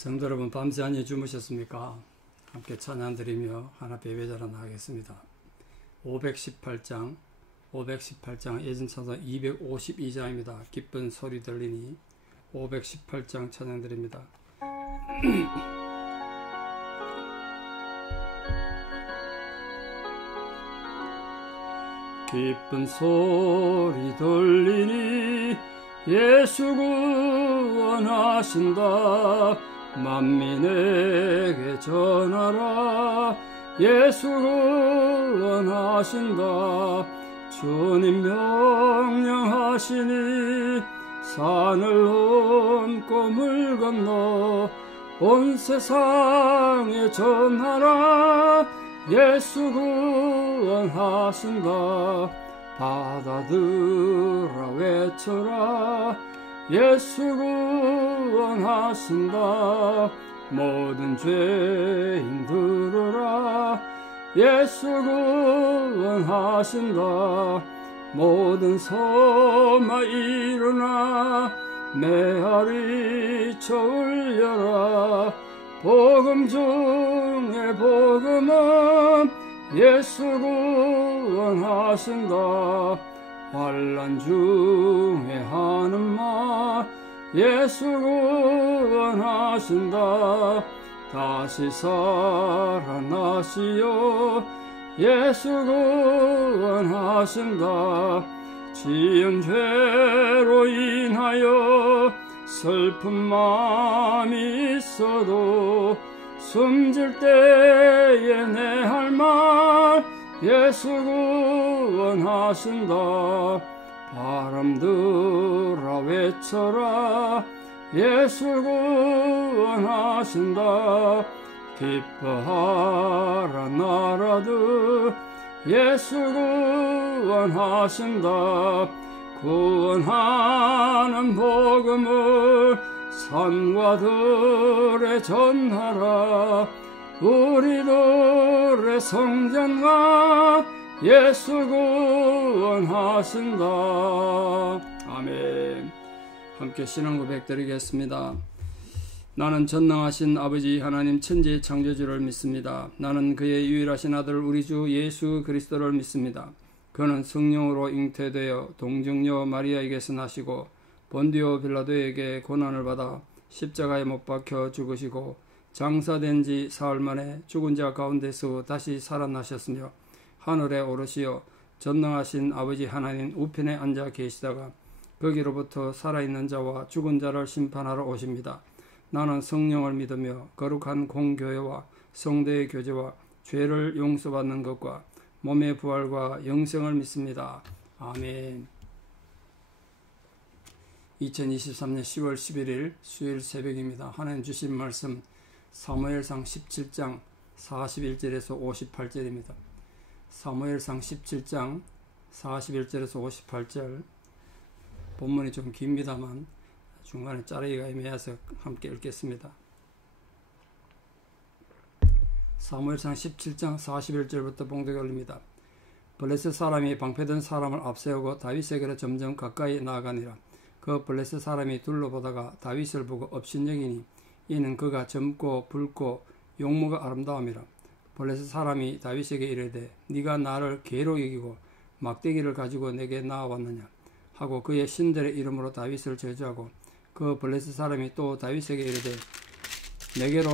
성도 여러분, 밤새 안녕히 주무셨습니까? 함께 찬양 드리며 하나님 예배자로 나가겠습니다. 518장 예전 찬송 252장입니다. 기쁜 소리 들리니 518장 찬양 드립니다. 기쁜 소리 들리니 예수 구원하신다. 만민에게 전하라. 예수 구원하신다. 주님 명령하시니 산을 넘고 물 건너 온 세상에 전하라. 예수 구원하신다. 바다들아 외쳐라. 예수 구원하신다. 모든 죄인 들으라. 예수 구원하신다. 모든 섬아 일어나 메아리 쳐울려라. 복음 중에 복음은 예수 구원하신다. 환난 중에 하는 말 예수 구원하신다. 다시 살아나시오. 예수 구원하신다. 지은 죄로 인하여 슬픈 마음이 있어도 숨질 때에 내 할 말 예수 구원하신다. 바람들아 외쳐라. 예수 구원하신다. 기뻐하라 나라들 예수 구원하신다. 구원하는 복음을 산과 들에 전하라. 우리들의 성전과 예수 구원하신다. 아멘. 함께 신앙 고백 드리겠습니다. 나는 전능하신 아버지 하나님 천지의 창조주를 믿습니다. 나는 그의 유일하신 아들 우리 주 예수 그리스도를 믿습니다. 그는 성령으로 잉태되어 동정녀 마리아에게서 나시고 본디오 빌라도에게 고난을 받아 십자가에 못 박혀 죽으시고 장사된 지 사흘 만에 죽은 자 가운데서 다시 살아나셨으며 하늘에 오르시어 전능하신 아버지 하나님 우편에 앉아 계시다가 거기로부터 살아있는 자와 죽은 자를 심판하러 오십니다. 나는 성령을 믿으며 거룩한 공교회와 성도의 교제와 죄를 용서받는 것과 몸의 부활과 영생을 믿습니다. 아멘. 2023년 10월 11일 수요일 새벽입니다. 하나님 주신 말씀 사무엘상 17장 41절에서 58절입니다. 사무엘상 17장 41절에서 58절 본문이 좀 깁니다만 중간에 자르기가 애매해서 함께 읽겠습니다. 사무엘상 17장 41절부터 봉독이 올립니다. 블레셋 사람이 방패든 사람을 앞세우고 다윗에게로 점점 가까이 나아가니라. 그 블레셋 사람이 둘러보다가 다윗을 보고 업신여기니 이는 그가 젊고 붉고 용모가 아름다움이라. 블레셋 사람이 다윗에게 이르되 네가 나를 개로 여기고 막대기를 가지고 내게 나아왔느냐 하고 그의 신들의 이름으로 다윗을 저주하고 그 블레셋 사람이 또 다윗에게 이르되 내게로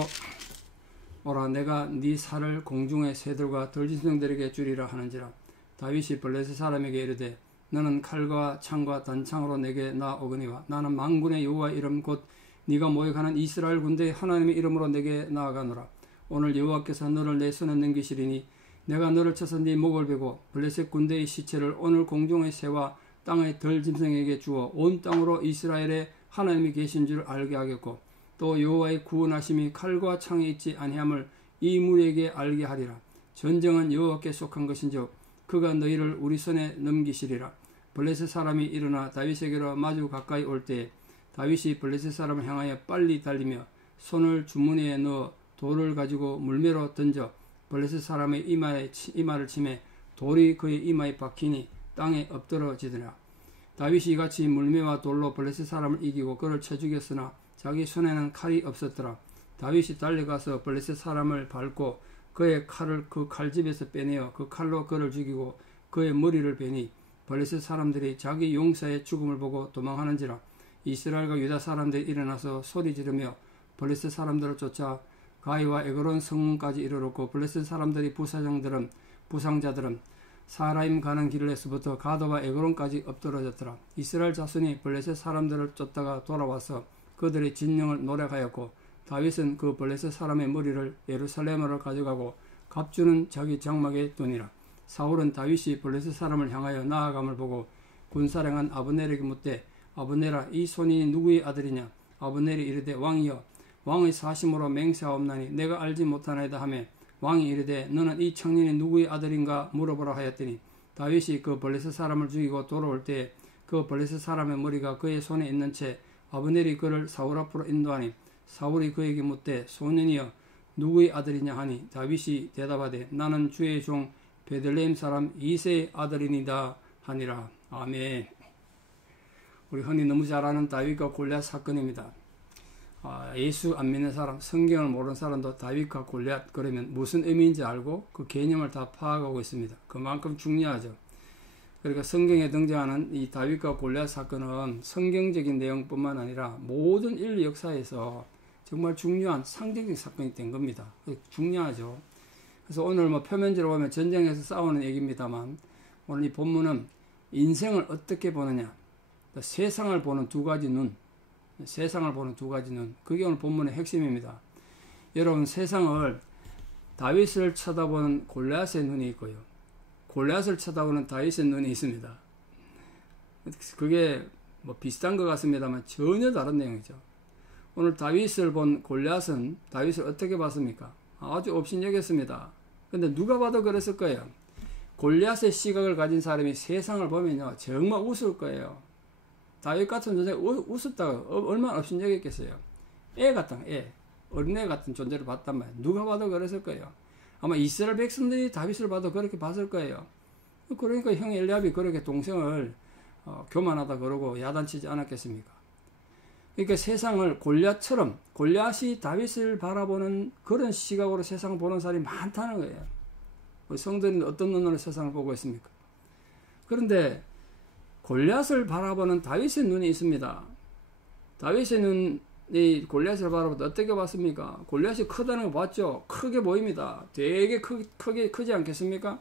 오라. 내가 네 살을 공중의 새들과 들짐승들에게 주리라 하는지라. 다윗이 블레셋 사람에게 이르되 너는 칼과 창과 단창으로 내게 나아오거니와 나는 만군의 여호와의 이름 곧 네가 모욕하는 이스라엘 군대의 하나님의 이름으로 내게 나아가노라. 오늘 여호와께서 너를 내 손에 넘기시리니 내가 너를 쳐서 네 목을 베고 블레셋 군대의 시체를 오늘 공중의 새와 땅의 들짐승에게 주어 온 땅으로 이스라엘의 하나님이 계신 줄 알게 하겠고 또 여호와의 구원하심이 칼과 창에 있지 아니함을 이 무리에게 알게 하리라. 전쟁은 여호와께 속한 것인즉 그가 너희를 우리 손에 넘기시리라. 블레셋 사람이 일어나 다윗에게로 마주 가까이 올 때에 다윗이 블레셋 사람을 향하여 빨리 달리며 손을 주머니에 넣어 돌을 가지고 물매로 던져 블레셋 사람의 이마를 치매 돌이 그의 이마에 박히니 땅에 엎드러지더라. 다윗이 이같이 물매와 돌로 블레셋 사람을 이기고 그를 쳐 죽였으나 자기 손에는 칼이 없었더라. 다윗이 달려가서 블레셋 사람을 밟고 그의 칼을 그 칼집에서 빼내어 그 칼로 그를 죽이고 그의 머리를 베니 블레셋 사람들이 자기 용사의 죽음을 보고 도망하는지라. 이스라엘과 유다 사람들이 일어나서 소리 지르며 블레셋 사람들을 쫓아 가이와 에그론 성문까지 이르렀고 블레셋 사람들이 부상자들은 사라임 가는 길에서부터 가드와 에그론까지 엎드러졌더라. 이스라엘 자손이 블레셋 사람들을 쫓다가 돌아와서 그들의 진영을 노력하였고 다윗은 그 블레셋 사람의 머리를 예루살렘으로 가져가고 갑주는 자기 장막에 두니라. 사울은 다윗이 블레셋 사람을 향하여 나아감을 보고 군사령한 아브넬에게 묻되 아브넬아 이 손이 누구의 아들이냐. 아브넬이 이르되 왕이여 왕의 사심으로 맹세하옵나니 내가 알지 못하나이다 하며 왕이 이르되 너는 이 청년이 누구의 아들인가 물어보라 하였더니 다윗이 그 블레셋 사람을 죽이고 돌아올 때에 그 블레셋 사람의 머리가 그의 손에 있는 채 아브넬이 그를 사울 앞으로 인도하니 사울이 그에게 묻되 소년이여 누구의 아들이냐 하니 다윗이 대답하되 나는 주의 종 베들레헴 사람 이새의 아들이니다 하니라. 아멘. 우리 흔히 너무 잘 아는 다윗과 골리앗 사건입니다. 예수 안 믿는 사람, 성경을 모르는 사람도 다윗과 골리앗 그러면 무슨 의미인지 알고 그 개념을 다 파악하고 있습니다. 그만큼 중요하죠. 그러니까 성경에 등장하는 이 다윗과 골리앗 사건은 성경적인 내용뿐만 아니라 모든 인류 역사에서 정말 중요한 상징적 사건이 된 겁니다. 중요하죠. 그래서 오늘 표면적으로 보면 전쟁에서 싸우는 얘기입니다만 오늘 이 본문은 인생을 어떻게 보느냐, 세상을 보는 두 가지 눈, 그게 오늘 본문의 핵심입니다. 여러분 세상을 다윗을 쳐다보는 골리앗의 눈이 있고요. 골리앗을 쳐다보는 다윗의 눈이 있습니다. 그게 비슷한 것 같습니다만 전혀 다른 내용이죠. 오늘 다윗을 본 골리앗은 다윗을 어떻게 봤습니까? 아주 업신여겼습니다. 근데 누가 봐도 그랬을 거예요. 골리앗의 시각을 가진 사람이 세상을 보면요 정말 웃을 거예요. 다윗 같은 존재가 웃었다가 얼마나 업신여겼겠어요. 애 같은 어린애 같은 존재를 봤단 말이에요. 누가 봐도 그랬을 거예요. 아마 이스라엘 백성들이 다윗을 봐도 그렇게 봤을 거예요. 그러니까 형 엘리압이 그렇게 동생을 교만하다 그러고 야단치지 않았겠습니까? 그러니까 세상을 골리앗처럼 골리앗이 다윗을 바라보는 그런 시각으로 세상을 보는 사람이 많다는 거예요. 우리 성도는 어떤 눈으로 세상을 보고 있습니까? 그런데 골리앗을 바라보는 다윗의 눈이 있습니다. 다윗의 눈이 골리앗을 바라보다 어떻게 봤습니까? 골리앗이 크다는 거 봤죠? 크게 보입니다. 되게 크게 크지 않겠습니까?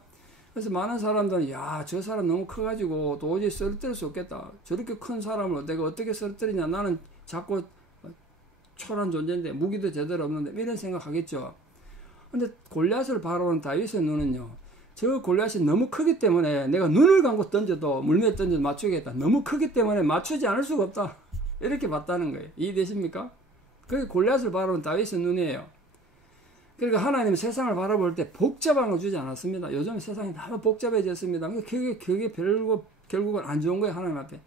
그래서 많은 사람들은 저 사람 너무 커가지고 도저히 쓰러뜨릴 수 없겠다. 저렇게 큰 사람을 내가 어떻게 쓰러뜨리냐. 나는 자꾸 초라한 존재인데 무기도 제대로 없는데 이런 생각하겠죠. 근데 골리앗을 바라보는 다윗의 눈은요. 저 골리앗이 너무 크기 때문에 내가 눈을 감고 던져도 물매에 던져도 맞추겠다. 너무 크기 때문에 맞추지 않을 수가 없다. 이렇게 봤다는 거예요. 이해되십니까? 그게 골리앗을 바라보는 다윗의 눈이에요. 그러니까 하나님은 세상을 바라볼 때 복잡한 거 주지 않았습니다. 요즘 세상이 너무 복잡해졌습니다. 그게 결국은 안 좋은 거예요. 하나님 앞에.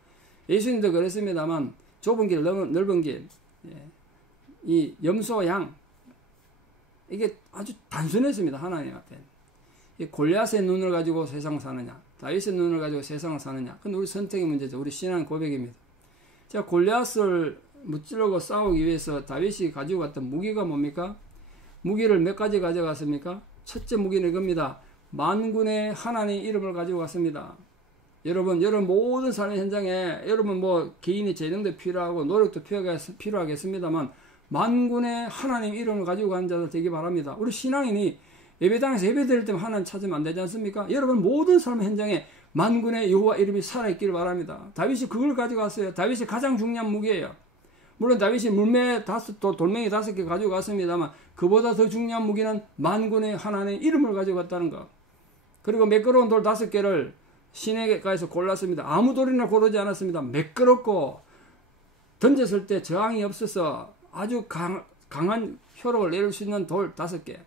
예수님도 그랬습니다만 좁은 길, 넓은 길, 이 염소와 양 이게 아주 단순했습니다. 하나님 앞에. 이 골리앗의 눈을 가지고 세상을 사느냐, 다윗의 눈을 가지고 세상을 사느냐. 그건 우리 선택의 문제죠. 우리 신앙 고백입니다. 자, 골리앗을 무찌르고 싸우기 위해서 다윗이 가지고 갔던 무기가 뭡니까? 무기를 몇 가지 가져갔습니까? 첫째 무기는 이겁니다. 만군의 하나님 이름을 가지고 갔습니다. 여러분 모든 삶의 현장에 여러분 개인의 재능도 필요하고 노력도 필요하겠습니다만 만군의 하나님 이름을 가지고 가는 자들 되기 바랍니다. 우리 신앙인이 예배당에서 예배드릴 때만 하나님 찾으면 안 되지 않습니까? 여러분 모든 삶의 현장에 만군의 여호와 이름이 살아있기를 바랍니다. 다윗이 그걸 가지고 갔어요. 다윗이 가장 중요한 무기예요. 물론 다윗이 물매 돌멩이 5개 가지고 갔습니다만 그보다 더 중요한 무기는 만군의 하나님의 이름을 가지고 갔다는 것. 그리고 매끄러운 돌 5개를 시내가에서 골랐습니다. 아무 돌이나 고르지 않았습니다. 매끄럽고 던졌을 때 저항이 없어서 아주 강한 효력을 내릴 수 있는 돌 5개.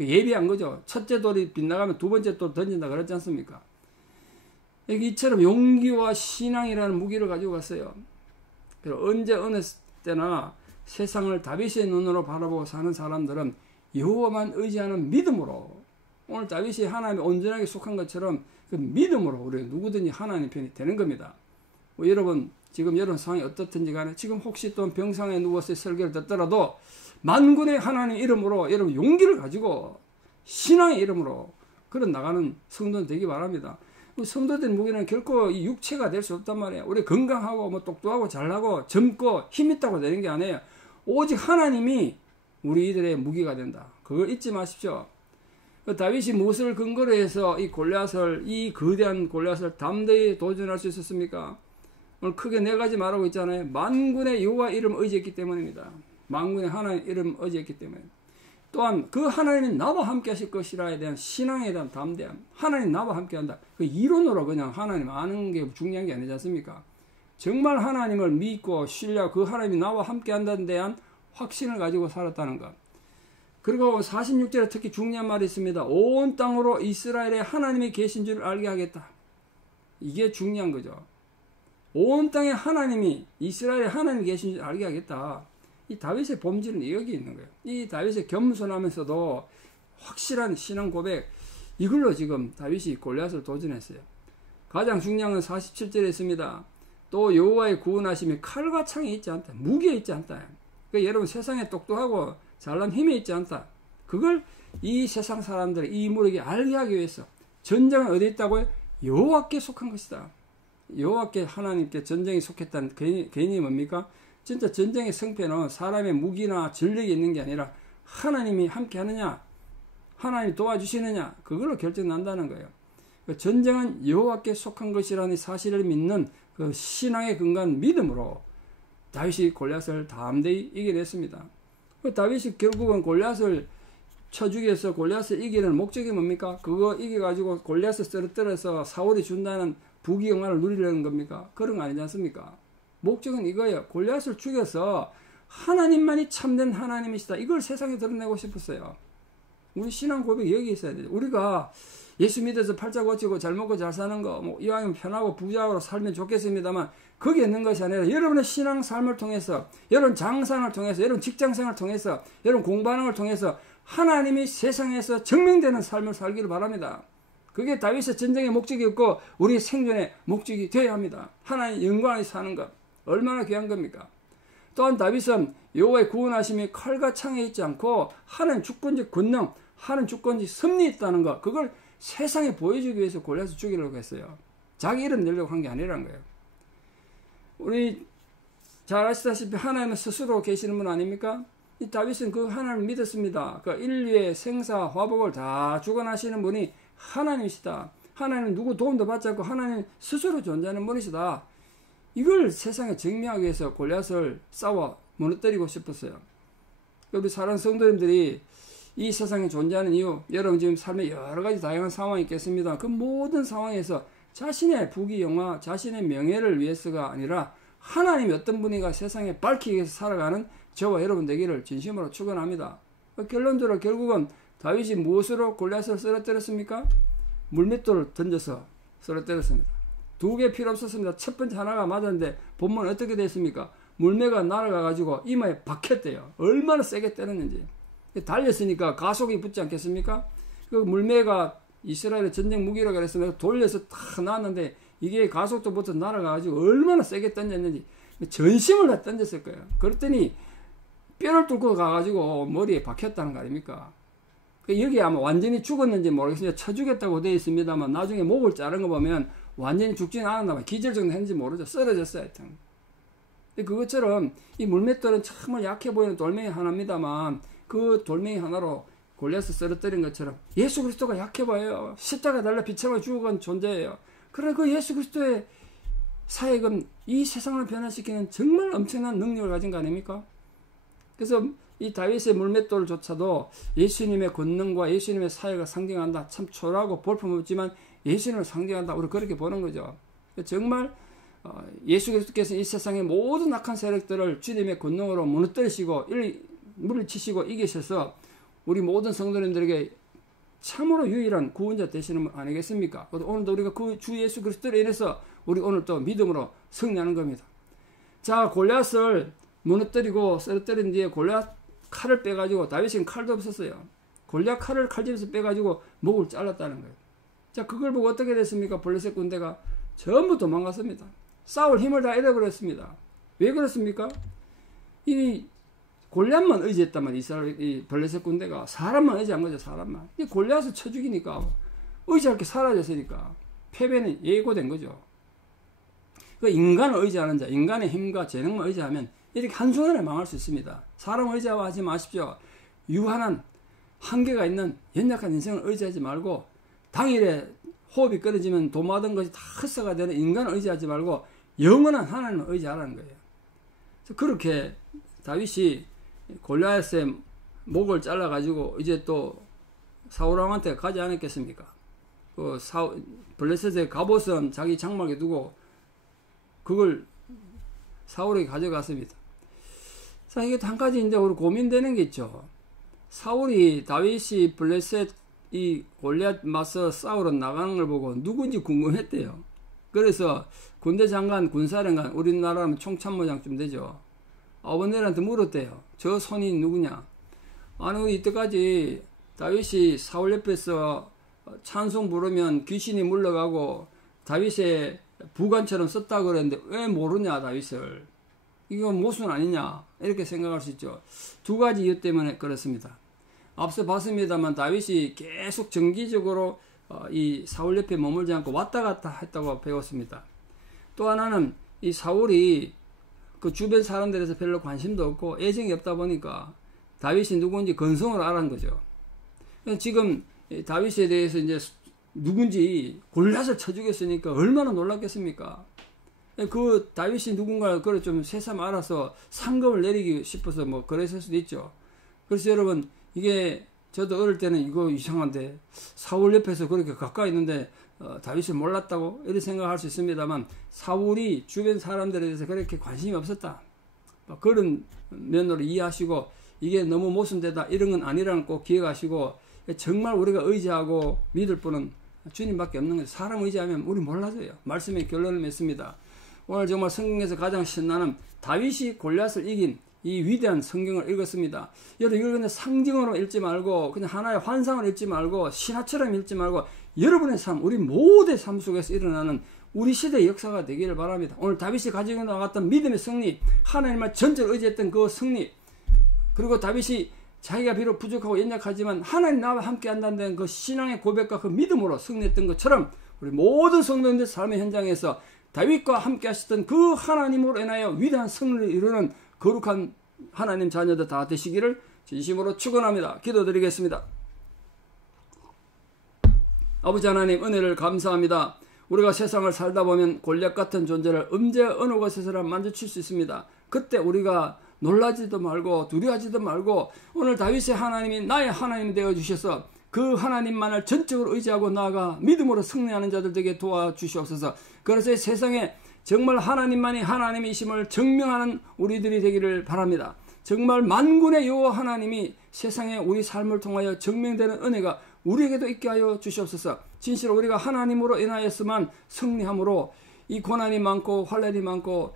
예비한 거죠. 첫째 돌이 빗나가면 두 번째 돌 던진다 그랬지 않습니까? 이처럼 용기와 신앙이라는 무기를 가지고 갔어요. 그리고 언제 어느 때나 세상을 다윗의 눈으로 바라보고 사는 사람들은 여호와만 의지하는 믿음으로, 오늘 다윗이 하나님에 온전하게 속한 것처럼 그 믿음으로 우리 누구든지 하나님 편이 되는 겁니다. 여러분 지금 여러분 상황이 어떻든지 간에 지금 혹시 또 병상에 누워서 설교를 듣더라도 만군의 하나님 이름으로 여러분 용기를 가지고 신앙의 이름으로 그런 나가는 성도는 되기 바랍니다. 성도된 무기는 결코 이 육체가 될 수 없단 말이에요. 우리 건강하고 뭐 똑똑하고 잘나고 젊고 힘있다고 되는 게 아니에요. 오직 하나님이 우리들의 무기가 된다. 그걸 잊지 마십시오. 다윗이 무엇을 근거로 해서 이 골리앗을, 이 거대한 골리앗을 담대히 도전할 수 있었습니까? 오늘 크게 네 가지 말하고 있잖아요. 만군의 여호와 이름을 의지했기 때문입니다. 만군의 하나님 이름을 의지했기 때문에. 또한 그 하나님이 나와 함께 하실 것이라에 대한 신앙에 대한 담대함. 하나님 나와 함께 한다. 그 이론으로 그냥 하나님 아는 게 중요한 게 아니지 않습니까? 정말 하나님을 믿고 신뢰하고 그 하나님이 나와 함께 한다는 대한 확신을 가지고 살았다는 것. 그리고 46절에 특히 중요한 말이 있습니다. 온 땅으로 이스라엘에 하나님이 계신 줄 알게 하겠다. 이게 중요한 거죠. 온 땅에 하나님이, 이스라엘에 하나님이 계신 줄 알게 하겠다. 이 다윗의 본질은 여기 있는 거예요. 이 다윗의 겸손하면서도 확실한 신앙 고백, 이걸로 지금 다윗이 골리앗을 도전했어요. 가장 중요한 건 47절에 있습니다. 또 여호와의 구원하심이 칼과 창에 있지 않다. 무기에 있지 않다. 그러니까 여러분 세상에 똑똑하고 잘난 힘에 있지 않다. 그걸 이 세상 사람들이 이 인물에게 알게 하기 위해서 전쟁은 어디 있다고요? 여호와께 속한 것이다. 여호와께 하나님께 전쟁이 속했다는 개념이 뭡니까? 진짜 전쟁의 승패는 사람의 무기나 전력이 있는 게 아니라 하나님이 함께 하느냐, 하나님이 도와주시느냐, 그걸로 결정난다는 거예요. 전쟁은 여호와께 속한 것이라는 사실을 믿는 그 신앙의 근간 믿음으로 다윗이 골리앗을 담대히 이겨냈습니다. 다윗이 결국은 골리앗을 쳐 죽여서 골리앗을 이기는 목적이 뭡니까? 그거 이겨가지고 골리앗을 쓰러뜨려서 사울이 준다는 부귀영화를 누리려는 겁니까? 그런 거 아니지 않습니까? 목적은 이거예요. 골리앗을 죽여서 하나님만이 참된 하나님이시다. 이걸 세상에 드러내고 싶었어요. 우리 신앙 고백이 여기 있어야 돼요. 우리가 예수 믿어서 팔자 고치고 잘 먹고 잘 사는 거, 뭐 이왕이면 편하고 부자로 살면 좋겠습니다만 거기에 있는 것이 아니라 여러분의 신앙 삶을 통해서, 여러분 장상을 통해서, 여러분 직장생활을 통해서, 여러분 공부하는 걸 통해서 하나님이 세상에서 증명되는 삶을 살기를 바랍니다. 그게 다윗의 전쟁의 목적이었고 우리 생존의 목적이 되어야 합니다. 하나님 영광을 사는 것 얼마나 귀한 겁니까? 또한 다윗은 여호와의 구원하심이 칼과 창에 있지 않고 하나님 주권적 권능, 하나님 주권적 섭리에 있다는 것, 그걸 세상에 보여주기 위해서 골리앗을 죽이려고 했어요. 자기 이름 내려고 한 게 아니라는 거예요. 우리 잘 아시다시피 하나님은 스스로 계시는 분 아닙니까? 이 다윗은 그 하나님을 믿었습니다. 그 인류의 생사, 화복을 다 주관하시는 분이 하나님이시다. 하나님은 누구 도움도 받지 않고 하나님 스스로 존재하는 분이시다. 이걸 세상에 증명하기 위해서 골리앗을 싸워 무너뜨리고 싶었어요. 우리 사랑하는 성도님들이 이 세상에 존재하는 이유, 여러분 지금 삶에 여러 가지 다양한 상황이 있겠습니다. 그 모든 상황에서 자신의 부귀영화, 자신의 명예를 위해서가 아니라 하나님이 어떤 분이가 세상에 밝히기 위해서 살아가는 저와 여러분 되기를 진심으로 축원합니다. 결론적으로 결국은 다윗이 무엇으로 골리앗을 쓰러뜨렸습니까? 물맷돌을 던져서 쓰러뜨렸습니다. 두 개 필요 없었습니다. 첫 번째 하나가 맞았는데 본문 어떻게 됐습니까? 물매가 날아가가지고 이마에 박혔대요. 얼마나 세게 때렸는지. 달렸으니까 가속이 붙지 않겠습니까? 그 물매가 이스라엘의 전쟁 무기라고 그랬으면 돌려서 탁 나왔는데 이게 가속도 붙어 날아가가지고 얼마나 세게 던졌는지 전심을 다 던졌을 거예요. 그랬더니 뼈를 뚫고 가가지고 머리에 박혔다는 거 아닙니까? 여기 아마 완전히 죽었는지 모르겠습니다. 쳐 죽였다고 되어 있습니다만 나중에 목을 자른 거 보면 완전히 죽지는 않았나 봐요. 기절 정도 했는지 모르죠. 쓰러졌어요. 하여튼. 그것처럼 이 물맷돌은 정말 약해 보이는 돌멩이 하나입니다만 그 돌멩이 하나로 골리앗을 쓰러뜨린 것처럼 예수 그리스도가 약해 보여요. 십자가 달려 비참하게 죽어간 존재예요. 그러나 그 예수 그리스도의 사역은 이 세상을 변화시키는 정말 엄청난 능력을 가진 거 아닙니까? 그래서 이 다윗의 물맷돌조차도 예수님의 권능과 예수님의 사역을 상징한다. 참 초라하고 볼품없지만 예수님을 상징한다. 우리 그렇게 보는 거죠. 정말 예수 그리스도께서 이 세상의 모든 악한 세력들을 주님의 권능으로 무너뜨리시고 물리치시고 이기셔서 우리 모든 성도님들에게 참으로 유일한 구원자 되시는 분 아니겠습니까? 오늘도 우리가 그 주 예수 그리스도로 인해서 우리 오늘 또 믿음으로 승리하는 겁니다. 자, 골리앗을 무너뜨리고 쓰러뜨린 뒤에 골리앗 칼을 빼가지고, 다윗은 칼도 없었어요. 골리앗 칼을 칼집에서 빼가지고 목을 잘랐다는 거예요. 자, 그걸 보고 어떻게 됐습니까? 블레셋 군대가 전부 도망갔습니다. 싸울 힘을 다 잃어버렸습니다. 왜 그렇습니까? 이 골리앗만 의지했단 말이에요. 이스라엘 이 블레셋 군대가 사람만 의지한 거죠. 사람만. 이 골리앗을 쳐 죽이니까 의지할 게 사라졌으니까 패배는 예고된 거죠. 그 인간을 의지하는 자, 인간의 힘과 재능만 의지하면 이렇게 한순간에 망할 수 있습니다. 사람 의지하지 마십시오. 유한한 한계가 있는 연약한 인생을 의지하지 말고 당일에 호흡이 끊어지면 도마든 것이 다 헛사가 되는 인간을 의지하지 말고 영원한 하나님을 의지하라는 거예요. 그래서 그렇게 다윗이 골리앗의 목을 잘라가지고 이제 또 사울왕한테 가지 않았겠습니까? 그 블레셋의 갑옷은 자기 장막에 두고 그걸 사울에게 가져갔습니다. 자, 이게 한 가지 이제 우리 고민되는 게 있죠. 사울이 다윗이 블레셋 이 골리앗 맞서 싸우러 나가는 걸 보고 누군지 궁금했대요. 그래서 군대 장관, 군사령관, 우리나라는 총참모장쯤 되죠. 아버님한테 물었대요. 저 손이 누구냐? 아니, 우리 이때까지 다윗이 사울 옆에서 찬송 부르면 귀신이 물러가고 다윗의 부관처럼 썼다고 그랬는데 왜 모르냐, 다윗을. 이건 모순 아니냐, 이렇게 생각할 수 있죠. 두 가지 이유 때문에 그렇습니다. 앞서 봤습니다만 다윗이 계속 정기적으로 이 사울 옆에 머물지 않고 왔다 갔다 했다고 배웠습니다. 또 하나는 이 사울이 그 주변 사람들에서 별로 관심도 없고 애정이 없다 보니까 다윗이 누군지 건성을 알아는 거죠. 지금 다윗에 대해서 이제 누군지 골리앗을 쳐 죽였으니까 얼마나 놀랐겠습니까? 그 다윗이 누군가 그걸 좀 새삼 알아서 상금을 내리기 싶어서 뭐 그랬을 수도 있죠. 그래서 여러분, 이게 저도 어릴 때는 이거 이상한데 사울 옆에서 그렇게 가까이 있는데 다윗을 몰랐다고 이렇게 생각할 수 있습니다만 사울이 주변 사람들에 대해서 그렇게 관심이 없었다, 그런 면으로 이해하시고 이게 너무 모순되다 이런 건 아니라는 꼭 기억하시고 정말 우리가 의지하고 믿을 분은 주님밖에 없는 거예요. 사람 의지하면 우리 몰라져요. 말씀의 결론을 맺습니다. 오늘 정말 성경에서 가장 신나는 다윗이 골리앗을 이긴 이 위대한 성경을 읽었습니다. 여러분, 이걸 그냥 상징으로 읽지 말고 그냥 하나의 환상을 읽지 말고 신화처럼 읽지 말고 여러분의 삶, 우리 모두의 삶 속에서 일어나는 우리 시대의 역사가 되기를 바랍니다. 오늘 다윗이 가지고 나갔던 믿음의 승리, 하나님을 전적으로 의지했던 그 승리, 그리고 다윗이 자기가 비록 부족하고 연약하지만 하나님 나와 함께 한다는 그 신앙의 고백과 그 믿음으로 승리했던 것처럼 우리 모든 성도님들 삶의 현장에서 다윗과 함께 하셨던 그 하나님으로 인하여 위대한 승리를 이루는 거룩한 하나님 자녀들 다 되시기를 진심으로 축원합니다. 기도드리겠습니다. 아버지 하나님, 은혜를 감사합니다. 우리가 세상을 살다 보면 골리앗 같은 존재를 언제 어느 곳에서나 마주칠 수 있습니다. 그때 우리가 놀라지도 말고 두려워하지도 말고 오늘 다윗의 하나님이 나의 하나님이 되어 주셔서 그 하나님만을 전적으로 의지하고 나아가 믿음으로 승리하는 자들 되게 도와주시옵소서. 그래서 세상에 정말 하나님만이 하나님이심을 증명하는 우리들이 되기를 바랍니다. 정말 만군의 여호와 하나님이 세상에 우리 삶을 통하여 증명되는 은혜가 우리에게도 있게 하여 주시옵소서. 진실로 우리가 하나님으로 인하여서만 승리함으로 이 고난이 많고 환난이 많고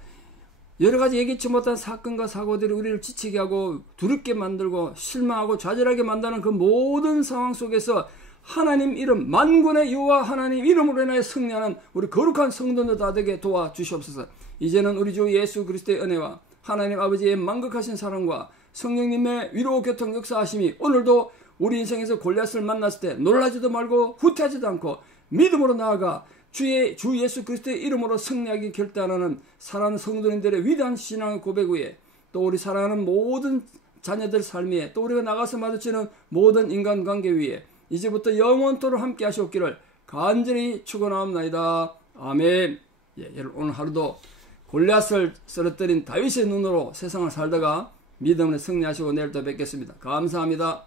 여러 가지 예기치 못한 사건과 사고들이 우리를 지치게 하고 두렵게 만들고 실망하고 좌절하게 만드는 그 모든 상황 속에서 하나님 이름, 만군의 여호와 하나님 이름으로 인하여 승리하는 우리 거룩한 성도들 다 되게 도와주시옵소서. 이제는 우리 주 예수 그리스도의 은혜와 하나님 아버지의 만극하신 사랑과 성령님의 위로 교통 역사하심이 오늘도 우리 인생에서 골리앗을 만났을 때 놀라지도 말고 후퇴하지도 않고 믿음으로 나아가 주 예수 그리스도의 이름으로 승리하기 결단하는 사랑하는 성도님들의 위대한 신앙의 고백 위에 또 우리 사랑하는 모든 자녀들 삶 위에 또 우리가 나가서 마주치는 모든 인간관계 위에 이제부터 영원토록 함께 하시옵기를 간절히 축원하옵나이다. 아멘. 여러분, 오늘 하루도 골리앗을 쓰러뜨린 다윗의 눈으로 세상을 살다가 믿음으로 승리하시고 내일 또 뵙겠습니다. 감사합니다.